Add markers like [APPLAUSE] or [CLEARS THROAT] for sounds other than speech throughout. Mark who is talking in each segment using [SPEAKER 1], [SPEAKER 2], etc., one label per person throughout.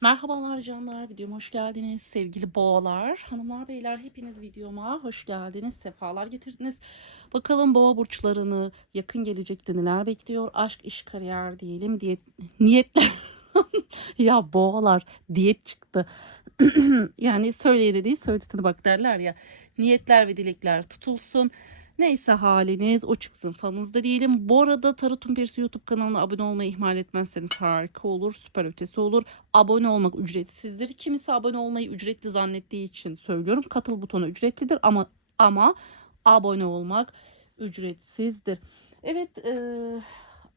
[SPEAKER 1] Merhabalar canlar, videoma hoş geldiniz. Sevgili boğalar, hanımlar, beyler hepiniz videoma hoş geldiniz. Sefalar getirdiniz. Bakalım boğa burçlarını yakın gelecekte neler bekliyor? Aşk, iş, kariyer diyelim. Diyet, niyetler. [LAUGHS] ya boğalar diyet çıktı. [CLEARS THROAT] yani söyleyene değil söyletene bak derler ya. Niyetler ve dilekler tutulsun. Neyse haliniz o çıksın fanınızda diyelim. Bu arada Tarot Perisi YouTube kanalına abone olmayı ihmal etmezseniz harika olur. Süper ötesi olur. Abone olmak ücretsizdir. Kimisi abone olmayı ücretli zannettiği için söylüyorum. Katıl butonu ücretlidir ama ama abone olmak ücretsizdir. Evet e,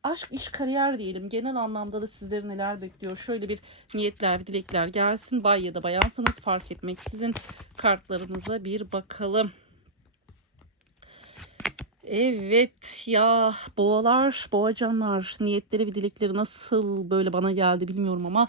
[SPEAKER 1] aşk iş kariyer diyelim. Genel anlamda da sizleri neler bekliyor? Şöyle bir niyetler dilekler gelsin. Bay ya da bayansınız fark etmeksizin kartlarımıza bir bakalım. Evet ya boğalar, boğacanlar niyetleri ve dilekleri nasıl böyle bana geldi bilmiyorum ama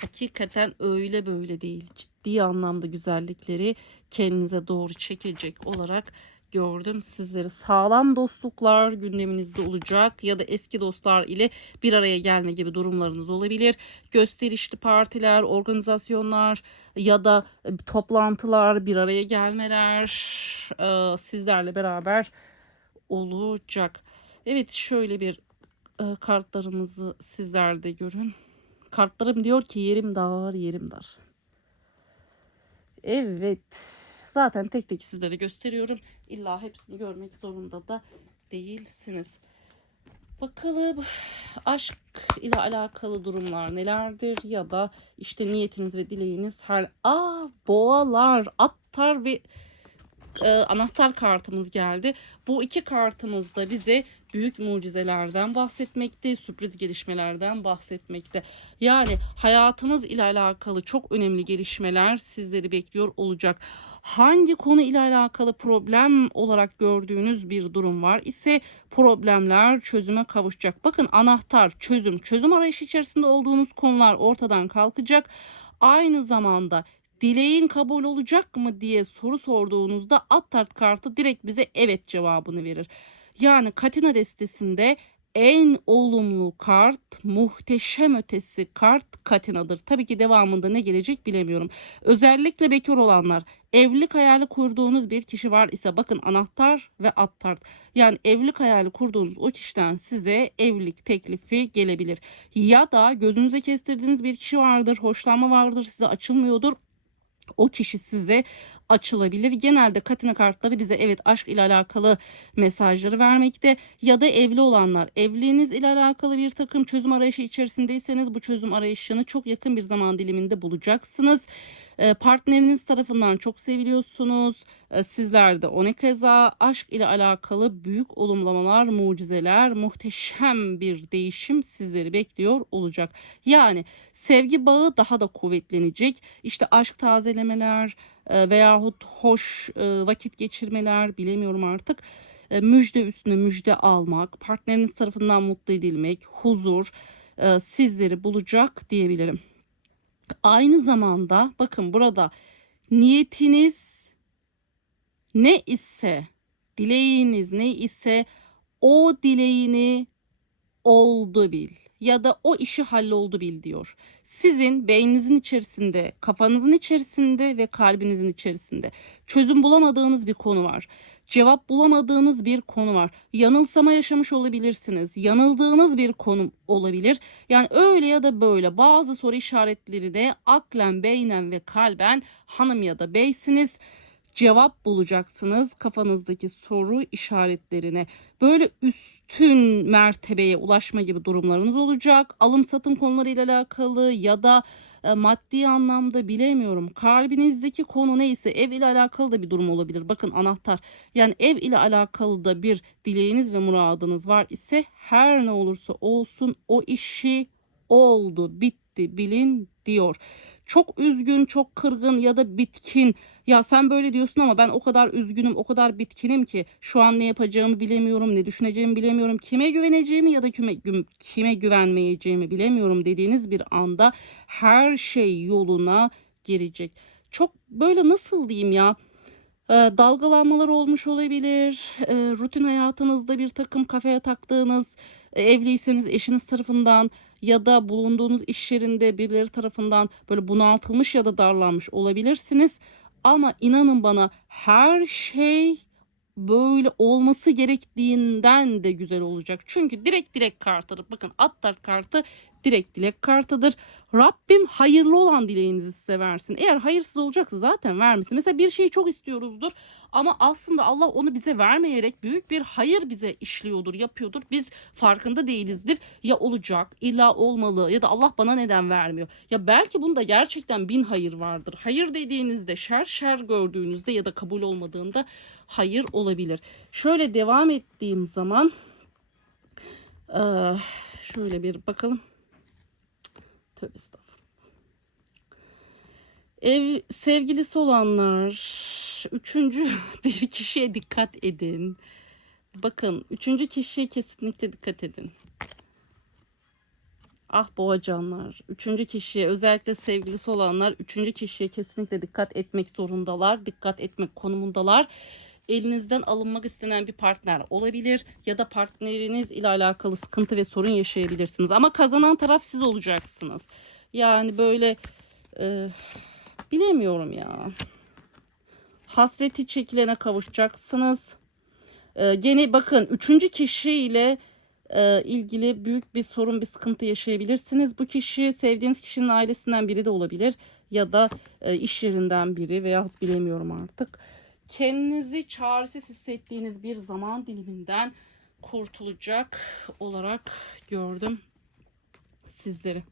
[SPEAKER 1] hakikaten öyle böyle değil. Ciddi anlamda güzellikleri kendinize doğru çekecek olarak gördüm sizleri. Sağlam dostluklar gündeminizde olacak ya da eski dostlar ile bir araya gelme gibi durumlarınız olabilir. Gösterişli partiler, organizasyonlar ya da toplantılar, bir araya gelmeler sizlerle beraber olacak. Evet şöyle bir e, kartlarımızı sizler de görün. Kartlarım diyor ki yerim dar yerim dar. Evet. Zaten tek tek sizlere gösteriyorum. İlla hepsini görmek zorunda da değilsiniz. Bakalım aşk ile alakalı durumlar nelerdir ya da işte niyetiniz ve dileğiniz her aa boğalar, atlar ve e, anahtar kartımız geldi. Bu iki kartımız da bize büyük mucizelerden bahsetmekte, sürpriz gelişmelerden bahsetmekte. Yani hayatınız ile alakalı çok önemli gelişmeler sizleri bekliyor olacak. Hangi konu ile alakalı problem olarak gördüğünüz bir durum var ise problemler çözüme kavuşacak. Bakın anahtar çözüm, çözüm arayışı içerisinde olduğunuz konular ortadan kalkacak. Aynı zamanda dileğin kabul olacak mı diye soru sorduğunuzda Attart kartı direkt bize evet cevabını verir. Yani Katina destesinde en olumlu kart, muhteşem ötesi kart Katina'dır. Tabii ki devamında ne gelecek bilemiyorum. Özellikle bekar olanlar, evlilik hayali kurduğunuz bir kişi var ise bakın anahtar ve attart. Yani evlilik hayali kurduğunuz o kişiden size evlilik teklifi gelebilir. Ya da gözünüze kestirdiğiniz bir kişi vardır, hoşlanma vardır, size açılmıyordur o kişi size açılabilir. Genelde Katina kartları bize evet aşk ile alakalı mesajları vermekte ya da evli olanlar evliliğiniz ile alakalı bir takım çözüm arayışı içerisindeyseniz bu çözüm arayışını çok yakın bir zaman diliminde bulacaksınız. Ee, partneriniz tarafından çok seviliyorsunuz. Ee, sizler de o ne keza aşk ile alakalı büyük olumlamalar, mucizeler, muhteşem bir değişim sizleri bekliyor olacak. Yani sevgi bağı daha da kuvvetlenecek. İşte aşk tazelemeler e, veyahut hoş e, vakit geçirmeler bilemiyorum artık e, müjde üstüne müjde almak, partneriniz tarafından mutlu edilmek, huzur sizleri bulacak diyebilirim. Aynı zamanda bakın burada niyetiniz ne ise dileğiniz ne ise o dileğini oldu bil ya da o işi halloldu bil diyor. Sizin beyninizin içerisinde, kafanızın içerisinde ve kalbinizin içerisinde çözüm bulamadığınız bir konu var. Cevap bulamadığınız bir konu var. Yanılsama yaşamış olabilirsiniz. Yanıldığınız bir konu olabilir. Yani öyle ya da böyle bazı soru işaretleri de aklen, beynen ve kalben hanım ya da beysiniz cevap bulacaksınız kafanızdaki soru işaretlerine. Böyle üstün mertebeye ulaşma gibi durumlarınız olacak. Alım satım konularıyla alakalı ya da e, maddi anlamda bilemiyorum. Kalbinizdeki konu neyse ev ile alakalı da bir durum olabilir. Bakın anahtar. Yani ev ile alakalı da bir dileğiniz ve muradınız var ise her ne olursa olsun o işi oldu, bitti, bilin diyor. Çok üzgün, çok kırgın ya da bitkin. Ya sen böyle diyorsun ama ben o kadar üzgünüm, o kadar bitkinim ki şu an ne yapacağımı bilemiyorum, ne düşüneceğimi bilemiyorum, kime güveneceğimi ya da kime, kime güvenmeyeceğimi bilemiyorum dediğiniz bir anda her şey yoluna girecek. Çok böyle nasıl diyeyim ya? dalgalanmalar olmuş olabilir. rutin hayatınızda bir takım kafaya taktığınız, evliyseniz eşiniz tarafından ya da bulunduğunuz iş yerinde birileri tarafından böyle bunaltılmış ya da darlanmış olabilirsiniz. Ama inanın bana her şey böyle olması gerektiğinden de güzel olacak. Çünkü direkt dilek kartıdır. Bakın atlar kartı direkt dilek kartıdır. Rabbim hayırlı olan dileğinizi size versin. Eğer hayırsız olacaksa zaten vermesin. Mesela bir şeyi çok istiyoruzdur ama aslında Allah onu bize vermeyerek büyük bir hayır bize işliyordur, yapıyordur. Biz farkında değilizdir. Ya olacak, illa olmalı ya da Allah bana neden vermiyor? Ya belki bunda gerçekten bin hayır vardır. Hayır dediğinizde, şer şer gördüğünüzde ya da kabul olmadığında hayır olabilir. Şöyle devam ettiğim zaman şöyle bir bakalım. Tövbe estağfurullah. Ev sevgilisi olanlar üçüncü [LAUGHS] bir kişiye dikkat edin. Bakın üçüncü kişiye kesinlikle dikkat edin. Ah boğacanlar. Üçüncü kişiye özellikle sevgilisi olanlar üçüncü kişiye kesinlikle dikkat etmek zorundalar. Dikkat etmek konumundalar. Elinizden alınmak istenen bir partner olabilir ya da partneriniz ile alakalı sıkıntı ve sorun yaşayabilirsiniz. Ama kazanan taraf siz olacaksınız. Yani böyle e, bilemiyorum ya. Hasreti çekilene kavuşacaksınız. E, gene bakın üçüncü kişiyle e, ilgili büyük bir sorun, bir sıkıntı yaşayabilirsiniz. Bu kişi sevdiğiniz kişinin ailesinden biri de olabilir ya da e, iş yerinden biri veya bilemiyorum artık. Kendinizi çaresiz hissettiğiniz bir zaman diliminden kurtulacak olarak gördüm sizleri.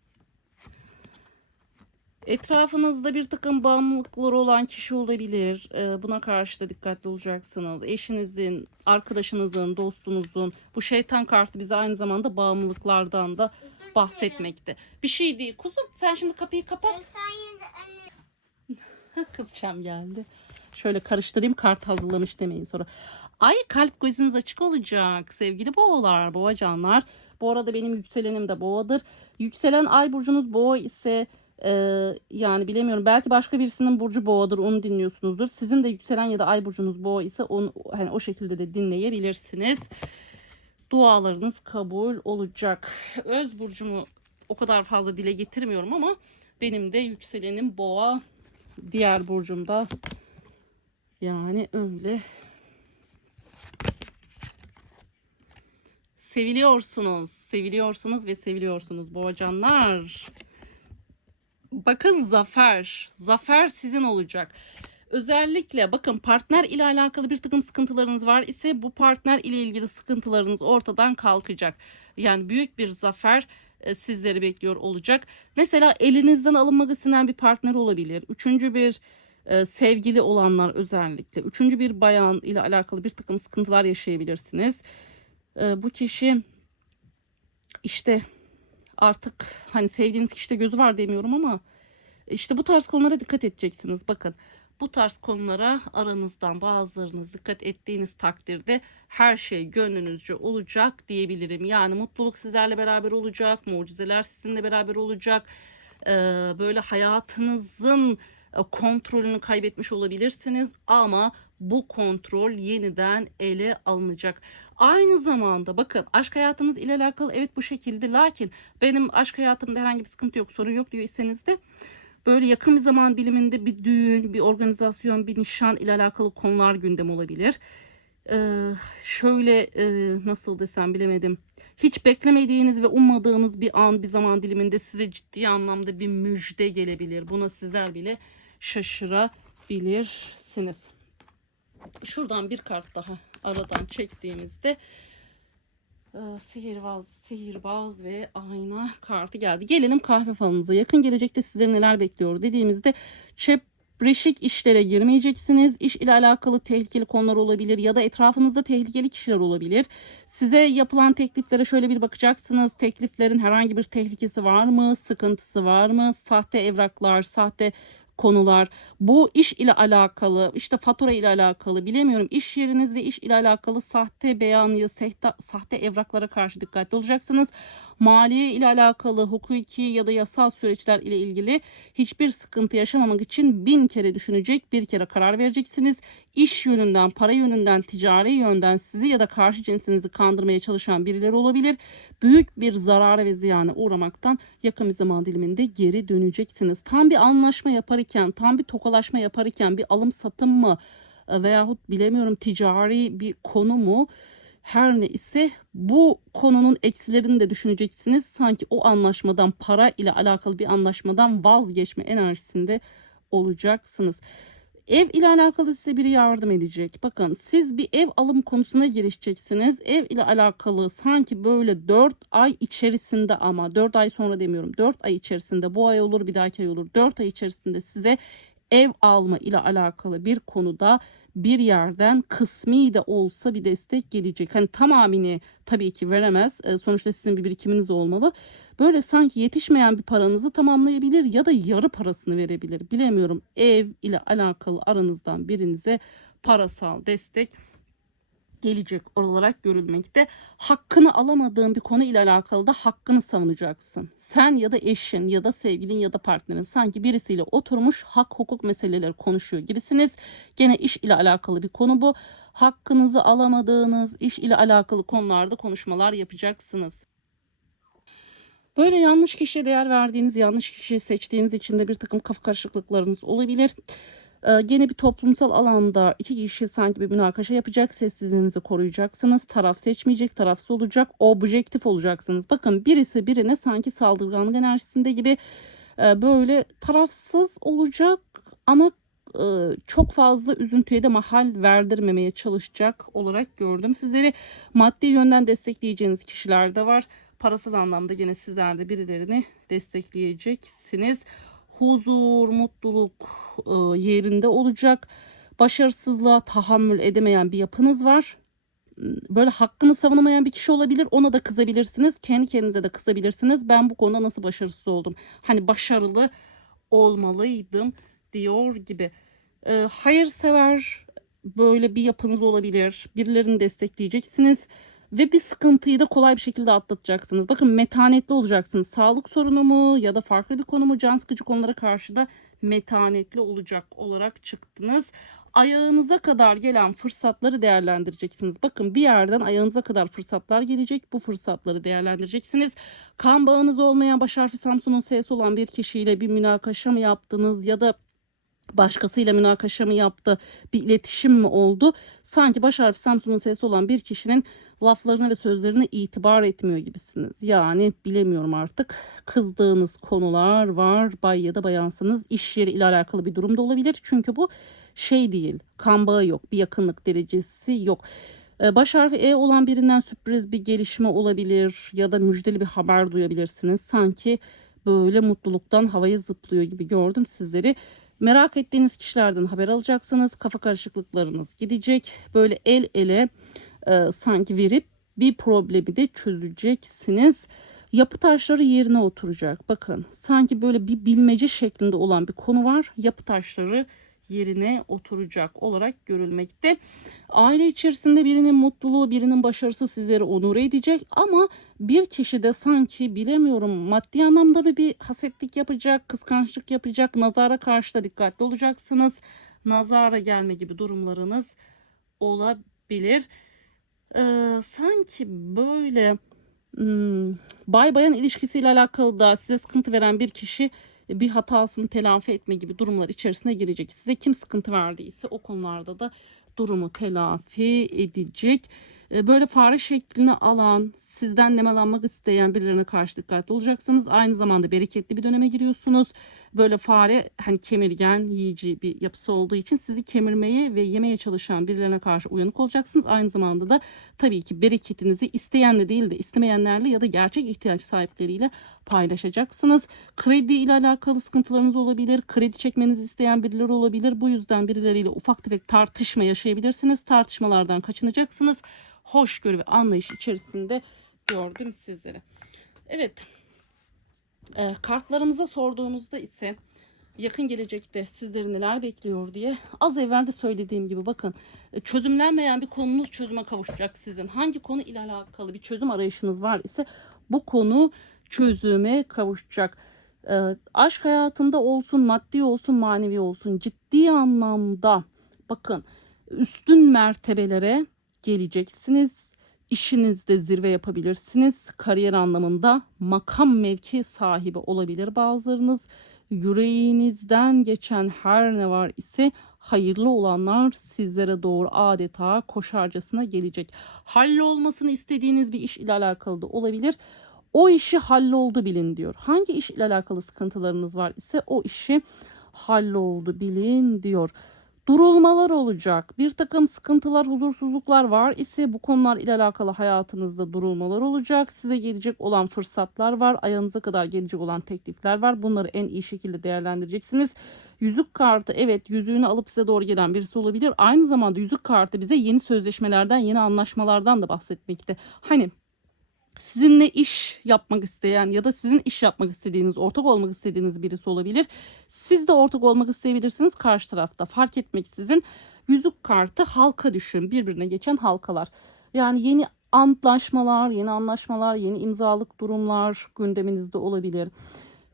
[SPEAKER 1] Etrafınızda bir takım bağımlılıkları olan kişi olabilir. Ee, Buna karşı da dikkatli olacaksınız. Eşinizin, arkadaşınızın, dostunuzun. Bu şeytan kartı bize aynı zamanda bağımlılıklardan da bahsetmekte. Bir şey değil. Kuzum sen şimdi kapıyı kapat.
[SPEAKER 2] Anne. [LAUGHS]
[SPEAKER 1] Kızcağım geldi. Şöyle karıştırayım kart hazırlamış demeyin sonra. Ay kalp gözünüz açık olacak sevgili boğalar, boğacanlar. Bu arada benim yükselenim de boğadır. Yükselen ay burcunuz boğa ise e, yani bilemiyorum belki başka birisinin burcu boğadır onu dinliyorsunuzdur. Sizin de yükselen ya da ay burcunuz boğa ise onu hani o şekilde de dinleyebilirsiniz. Dualarınız kabul olacak. Öz burcumu o kadar fazla dile getirmiyorum ama benim de yükselenim boğa. Diğer burcumda yani öyle. Seviliyorsunuz, seviliyorsunuz ve seviliyorsunuz boğacanlar. Bakın zafer, zafer sizin olacak. Özellikle bakın partner ile alakalı bir takım sıkıntılarınız var ise bu partner ile ilgili sıkıntılarınız ortadan kalkacak. Yani büyük bir zafer e, sizleri bekliyor olacak. Mesela elinizden alınmak istenen bir partner olabilir. Üçüncü bir e, sevgili olanlar özellikle. Üçüncü bir bayan ile alakalı bir takım sıkıntılar yaşayabilirsiniz. E, bu kişi işte artık hani sevdiğiniz kişide gözü var demiyorum ama işte bu tarz konulara dikkat edeceksiniz. Bakın bu tarz konulara aranızdan bazılarınız dikkat ettiğiniz takdirde her şey gönlünüzce olacak diyebilirim. Yani mutluluk sizlerle beraber olacak, mucizeler sizinle beraber olacak. Ee, böyle hayatınızın kontrolünü kaybetmiş olabilirsiniz ama bu kontrol yeniden ele alınacak. Aynı zamanda bakın aşk hayatınız ile alakalı evet bu şekilde lakin benim aşk hayatımda herhangi bir sıkıntı yok sorun yok diyorsanız de böyle yakın bir zaman diliminde bir düğün, bir organizasyon, bir nişan ile alakalı konular gündem olabilir. Ee, şöyle e, nasıl desem bilemedim. Hiç beklemediğiniz ve ummadığınız bir an, bir zaman diliminde size ciddi anlamda bir müjde gelebilir. Buna sizler bile şaşırabilirsiniz. Şuradan bir kart daha aradan çektiğimizde e, sihirbaz, sihirbaz ve ayna kartı geldi. Gelelim kahve falınıza. Yakın gelecekte sizleri neler bekliyor dediğimizde çepreşik işlere girmeyeceksiniz. İş ile alakalı tehlikeli konular olabilir ya da etrafınızda tehlikeli kişiler olabilir. Size yapılan tekliflere şöyle bir bakacaksınız. Tekliflerin herhangi bir tehlikesi var mı? Sıkıntısı var mı? Sahte evraklar, sahte konular. Bu iş ile alakalı, işte fatura ile alakalı bilemiyorum. İş yeriniz ve iş ile alakalı sahte beyanı, sahte, sahte evraklara karşı dikkatli olacaksınız. Maliye ile alakalı hukuki ya da yasal süreçler ile ilgili hiçbir sıkıntı yaşamamak için bin kere düşünecek, bir kere karar vereceksiniz. İş yönünden, para yönünden, ticari yönden sizi ya da karşı cinsinizi kandırmaya çalışan birileri olabilir. Büyük bir zarara ve ziyana uğramaktan yakın bir zaman diliminde geri döneceksiniz. Tam bir anlaşma yaparken, tam bir tokalaşma yaparken bir alım satım mı e, veyahut bilemiyorum ticari bir konu mu her ne ise bu konunun eksilerini de düşüneceksiniz. Sanki o anlaşmadan para ile alakalı bir anlaşmadan vazgeçme enerjisinde olacaksınız. Ev ile alakalı size biri yardım edecek. Bakın siz bir ev alım konusuna girişeceksiniz. Ev ile alakalı sanki böyle 4 ay içerisinde ama 4 ay sonra demiyorum. 4 ay içerisinde bu ay olur bir dahaki ay olur. 4 ay içerisinde size ev alma ile alakalı bir konuda bir yerden kısmi de olsa bir destek gelecek. Hani tamamını tabii ki veremez. E, Sonuçta sizin bir birikiminiz olmalı. Böyle sanki yetişmeyen bir paranızı tamamlayabilir ya da yarı parasını verebilir. Bilemiyorum. Ev ile alakalı aranızdan birinize parasal destek gelecek olarak görülmekte. Hakkını alamadığın bir konu ile alakalı da hakkını savunacaksın. Sen ya da eşin ya da sevgilin ya da partnerin sanki birisiyle oturmuş hak hukuk meseleleri konuşuyor gibisiniz. Gene iş ile alakalı bir konu bu. Hakkınızı alamadığınız iş ile alakalı konularda konuşmalar yapacaksınız. Böyle yanlış kişiye değer verdiğiniz, yanlış kişiyi seçtiğiniz için de bir takım kafa karışıklıklarınız olabilir. Ee, gene bir toplumsal alanda iki kişi sanki bir münakaşa yapacak. Sessizliğinizi koruyacaksınız. Taraf seçmeyecek, tarafsız olacak. Objektif olacaksınız. Bakın birisi birine sanki saldırganlık enerjisinde gibi e, böyle tarafsız olacak ama e, çok fazla üzüntüye de mahal verdirmemeye çalışacak olarak gördüm. Sizleri maddi yönden destekleyeceğiniz kişiler de var. Parasal anlamda yine sizler de birilerini destekleyeceksiniz. Huzur, mutluluk e, yerinde olacak. Başarısızlığa tahammül edemeyen bir yapınız var. Böyle hakkını savunamayan bir kişi olabilir. Ona da kızabilirsiniz. Kendi kendinize de kızabilirsiniz. Ben bu konuda nasıl başarısız oldum? Hani başarılı olmalıydım diyor gibi. E, hayırsever böyle bir yapınız olabilir. Birilerini destekleyeceksiniz ve bir sıkıntıyı da kolay bir şekilde atlatacaksınız. Bakın metanetli olacaksınız. Sağlık sorunu mu ya da farklı bir konu mu can sıkıcı konulara karşı da metanetli olacak olarak çıktınız. Ayağınıza kadar gelen fırsatları değerlendireceksiniz. Bakın bir yerden ayağınıza kadar fırsatlar gelecek. Bu fırsatları değerlendireceksiniz. Kan bağınız olmayan baş harfi Samsun'un S'si olan bir kişiyle bir münakaşa mı yaptınız ya da başkasıyla münakaşa mı yaptı, bir iletişim mi oldu? Sanki baş harfi Samsun'un sesi olan bir kişinin laflarına ve sözlerine itibar etmiyor gibisiniz. Yani bilemiyorum artık. Kızdığınız konular var. Bay ya da bayansınız. İş yeri ile alakalı bir durum da olabilir. Çünkü bu şey değil. Kan bağı yok. Bir yakınlık derecesi yok. Ee, Baş harfi E olan birinden sürpriz bir gelişme olabilir ya da müjdeli bir haber duyabilirsiniz. Sanki böyle mutluluktan havaya zıplıyor gibi gördüm sizleri. Merak ettiğiniz kişilerden haber alacaksınız. Kafa karışıklıklarınız gidecek. Böyle el ele e, sanki verip bir problemi de çözeceksiniz. Yapı taşları yerine oturacak. Bakın sanki böyle bir bilmece şeklinde olan bir konu var. Yapı taşları yerine oturacak olarak görülmekte. Aile içerisinde birinin mutluluğu, birinin başarısı sizleri onur edecek ama bir kişi de sanki bilemiyorum maddi anlamda bir, bir hasetlik yapacak, kıskançlık yapacak, nazara karşı da dikkatli olacaksınız. Nazara gelme gibi durumlarınız olabilir. Ee, sanki böyle hmm, bay bayan ilişkisiyle alakalı da size sıkıntı veren bir kişi bir hatasını telafi etme gibi durumlar içerisine girecek. Size kim sıkıntı verdiyse o konularda da durumu telafi edecek. E, Böyle fare şeklini alan, sizden nemalanmak isteyen birilerine karşı dikkatli olacaksınız. Aynı zamanda bereketli bir döneme giriyorsunuz. Böyle fare hani kemirgen, yiyici bir yapısı olduğu için sizi kemirmeye ve yemeye çalışan birilerine karşı uyanık olacaksınız. Aynı zamanda da tabii ki bereketinizi isteyenle değil de istemeyenlerle ya da gerçek ihtiyaç sahipleriyle paylaşacaksınız. Kredi ile alakalı sıkıntılarınız olabilir. Kredi çekmenizi isteyen birileri olabilir. Bu yüzden birileriyle ufak tefek tartışma yaşayabilirsiniz. Tartışmalardan kaçınacaksınız. Hoşgörü ve anlayış içerisinde gördüm sizleri. Evet. E, kartlarımıza sorduğumuzda ise yakın gelecekte sizleri neler bekliyor diye az evvel de söylediğim gibi bakın e, çözümlenmeyen bir konunuz çözüme kavuşacak sizin. Hangi konu ile alakalı bir çözüm arayışınız var ise bu konu çözüme kavuşacak. Ee, aşk hayatında olsun, maddi olsun, manevi olsun ciddi anlamda bakın üstün mertebelere geleceksiniz. İşinizde zirve yapabilirsiniz. Kariyer anlamında makam mevki sahibi olabilir bazılarınız. Yüreğinizden geçen her ne var ise hayırlı olanlar sizlere doğru adeta koşarcasına gelecek. Hallolmasını istediğiniz bir iş ile alakalı da olabilir. O işi halloldu bilin diyor. Hangi iş ile alakalı sıkıntılarınız var ise o işi halloldu bilin diyor. Durulmalar olacak. Bir takım sıkıntılar, huzursuzluklar var ise bu konular ile alakalı hayatınızda durulmalar olacak. Size gelecek olan fırsatlar var. Ayağınıza kadar gelecek olan teklifler var. Bunları en iyi şekilde değerlendireceksiniz. Yüzük kartı evet yüzüğünü alıp size doğru gelen birisi olabilir. Aynı zamanda yüzük kartı bize yeni sözleşmelerden, yeni anlaşmalardan da bahsetmekte. Hani sizinle iş yapmak isteyen ya da sizin iş yapmak istediğiniz, ortak olmak istediğiniz birisi olabilir. Siz de ortak olmak isteyebilirsiniz karşı tarafta. Fark etmeksizin yüzük kartı halka düşün. Birbirine geçen halkalar. Yani yeni antlaşmalar, yeni anlaşmalar, yeni imzalık durumlar gündeminizde olabilir.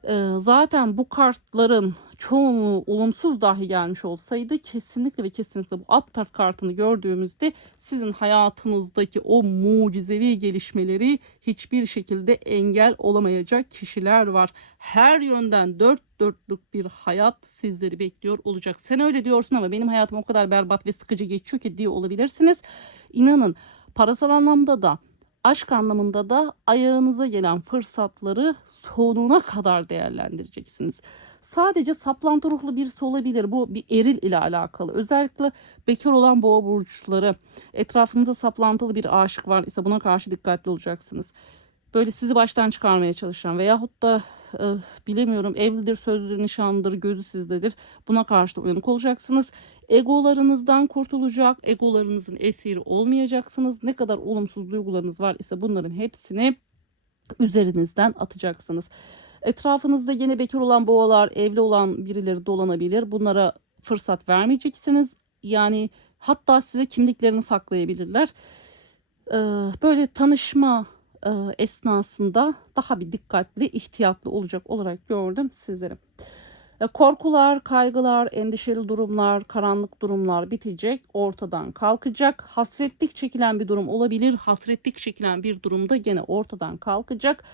[SPEAKER 1] Ee, zaten bu kartların çoğunluğu olumsuz dahi gelmiş olsaydı kesinlikle ve kesinlikle bu at tart kartını gördüğümüzde sizin hayatınızdaki o mucizevi gelişmeleri hiçbir şekilde engel olamayacak kişiler var. Her yönden dört dörtlük bir hayat sizleri bekliyor olacak. Sen öyle diyorsun ama benim hayatım o kadar berbat ve sıkıcı geçiyor ki diye olabilirsiniz. İnanın parasal anlamda da aşk anlamında da ayağınıza gelen fırsatları sonuna kadar değerlendireceksiniz. Sadece saplantı ruhlu birisi olabilir. Bu bir eril ile alakalı. Özellikle bekar olan boğa burçları etrafınızda saplantılı bir aşık var ise buna karşı dikkatli olacaksınız. Böyle sizi baştan çıkarmaya çalışan veyahut da e, bilemiyorum evlidir, sözlüdür, nişanlıdır, gözü sizdedir. Buna karşı da uyanık olacaksınız. Egolarınızdan kurtulacak, egolarınızın esiri olmayacaksınız. Ne kadar olumsuz duygularınız var ise bunların hepsini üzerinizden atacaksınız. Etrafınızda yine bekar olan boğalar, evli olan birileri dolanabilir. Bunlara fırsat vermeyeceksiniz. Yani hatta size kimliklerini saklayabilirler. Ee, böyle tanışma e, esnasında daha bir dikkatli, ihtiyatlı olacak olarak gördüm sizleri. E, Korkular, kaygılar, endişeli durumlar, karanlık durumlar bitecek, ortadan kalkacak. Hasretlik çekilen bir durum olabilir. Hasretlik çekilen bir durumda gene ortadan kalkacak.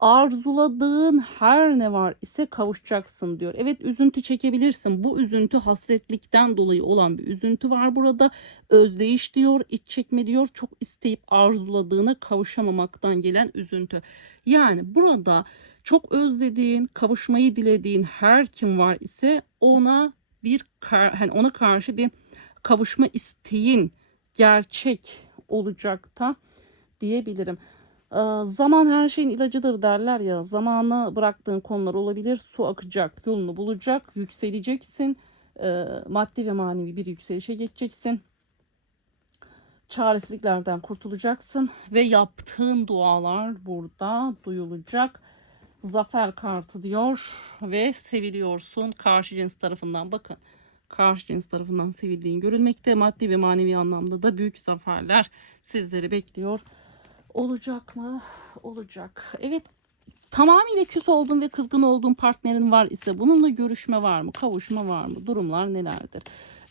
[SPEAKER 1] Arzuladığın her ne var ise kavuşacaksın diyor. Evet üzüntü çekebilirsin. Bu üzüntü hasretlikten dolayı olan bir üzüntü var burada. Özdeyiş diyor, iç çekme diyor. Çok isteyip arzuladığına kavuşamamaktan gelen üzüntü. Yani burada çok özlediğin, kavuşmayı dilediğin her kim var ise ona bir hani ona karşı bir kavuşma isteğin gerçek olacak da diyebilirim. Ee, zaman her şeyin ilacıdır derler ya. Zamana bıraktığın konular olabilir. Su akacak, yolunu bulacak, yükseleceksin. Ee, maddi ve manevi bir yükselişe geçeceksin. Çaresizliklerden kurtulacaksın ve yaptığın dualar burada duyulacak. Zafer kartı diyor ve seviliyorsun karşı cins tarafından. Bakın karşı cins tarafından sevildiğin görülmekte. Maddi ve manevi anlamda da büyük zaferler sizleri bekliyor. Olacak mı? Olacak. Evet tamamıyla küs olduğun ve kızgın olduğun partnerin var ise bununla görüşme var mı? Kavuşma var mı? Durumlar nelerdir?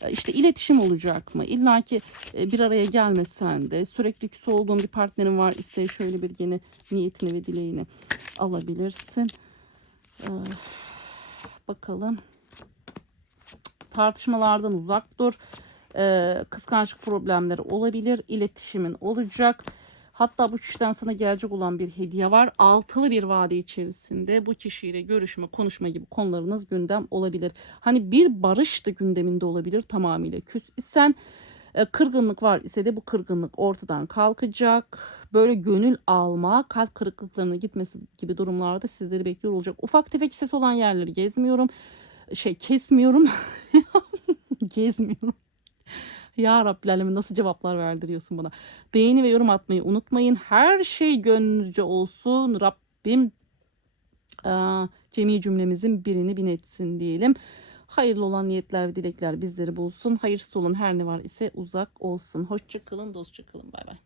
[SPEAKER 1] E, İşte iletişim olacak mı? İlla ki e, bir araya gelmesen de sürekli küs olduğun bir partnerin var ise şöyle bir yeni niyetini ve dileğini alabilirsin. Ee, bakalım. Tartışmalardan uzak dur. Kıskançlık problemleri olabilir. İletişimin olacak. Hatta bu kişiden sana gelecek olan bir hediye var. Altılı bir vade içerisinde bu kişiyle görüşme, konuşma gibi konularınız gündem olabilir. Hani bir barış da gündeminde olabilir tamamıyla küs isen. E, Kırgınlık var ise de bu kırgınlık ortadan kalkacak. Böyle gönül alma, kalp kırıklıklarına gitmesi gibi durumlarda sizleri bekliyor olacak. Ufak tefek ses olan yerleri gezmiyorum. Şey kesmiyorum. [LAUGHS] Gezmiyorum. Ya Rabbil nasıl cevaplar verdiriyorsun bana. Beğeni ve yorum atmayı unutmayın. Her şey gönlünüzce olsun. Rabbim eee, cemi cümlemizin birini bin etsin diyelim. Hayırlı olan niyetler ve dilekler bizleri bulsun. Hayırsız olan her ne var ise uzak olsun. Hoşça kalın, dostça kalın. Bay bay.